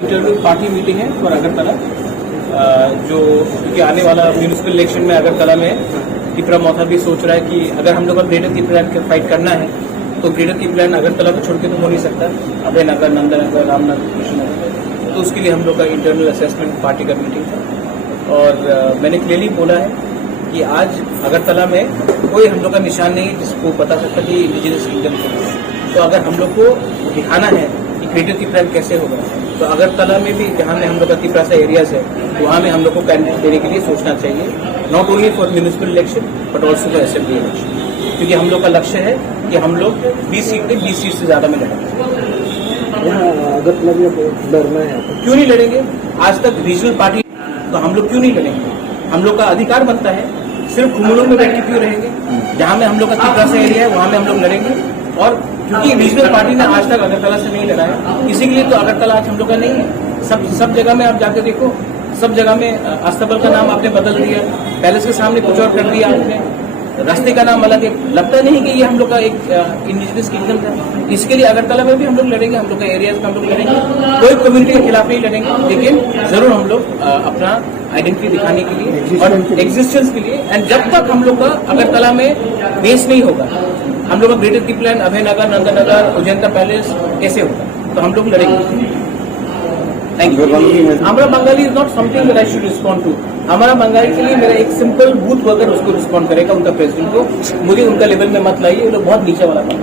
Interview party meeting है for Agartala, जो क्योंकि आने वाला म्यूनिसिपल इलेक्शन में अगरतला में त्रिपुरा मौथा भी सोच रहा है कि अगर हम लोग का ग्रेटर त्रिपुरा का फाइट करना है तो ग्रेटर त्रिपुरा अगरतला को छोड़ के तो हो नहीं सकता। अभय नगर, नंदनगर, रामनगर, कृष्णनगर, तो उसके लिए हम लोग का इंटरनल असेसमेंट पार्टी का मीटिंग था और मैंने क्लियरली बोला है कि आज अगरतला में कोई हम लोग का निशान नहीं जिसको बता सकता कि इंडिजिनस किंगडम है। तो अगर हम लोग को दिखाना है कि ग्रेटर त्रिपुरा कैसे होगा तो अगरतला में भी जहाँ में हम लोग का त्रिपुरा से एरियाज है वहाँ में हम लोग को कैंडिडेट देने के लिए सोचना चाहिए, not only for municipal election but also for assembly election, क्योंकि हम लोग का लक्ष्य है कि हम लोग 20 सीट पे 20 सीट से ज्यादा में लड़ेंगे। अगरतला में लड़ना है, क्यों नहीं लड़ेंगे? आज तक रीजनल पार्टी तो हम लोग क्यों नहीं लड़ेंगे? हम लोग का अधिकार बनता है, सिर्फ कुमुलों में बैठ के क्यों रहेंगे? जहाँ में हम लोग का त्रिपुरा से एरिया है वहाँ में हम लोग लड़ेंगे। और क्योंकि रीजनल पार्टी ने आज तक अगरतला से नहीं लड़ा है, इसी के लिए तो अगरतला आज हम लोग का नहीं है। सब जगह में आप जाके देखो, सब जगह में अस्तबल का नाम आपने बदल दिया, पैलेस के सामने कुछ और कर दिया आपने, रास्ते का नाम अलग है। लगता नहीं कि ये हम लोग का एक इंडिजिनस किंगडम था। इसके लिए अगरतला में भी हम लोग लड़ेंगे, हम लोग का एरियाज में हम लोग लड़ेंगे, कोई कम्युनिटी के खिलाफ नहीं लड़ेंगे, लेकिन जरूर हम लोग अपना आइडेंटिटी दिखाने के लिए और एग्जिस्टेंस के लिए। एंड जब तक हम लोग का अगरतला में बेस नहीं होगा, हम लोग का ग्रेटर त्रिपुरा, अभय नगर, नंदनगर, उजैंता पैलेस कैसे होगा, तो हम लोग लड़ेंगे। Thank you. हमारा Bengali is not something that I should respond to. हमारा बंगाली के लिए मेरा एक सिंपल बूथ वर्कर उसको रिस्पॉन्ड करेगा, उनका प्रेसिडेंट को। मुझे उनका लेवल में मत लाइए, वो लोग बहुत नीचे वाला था।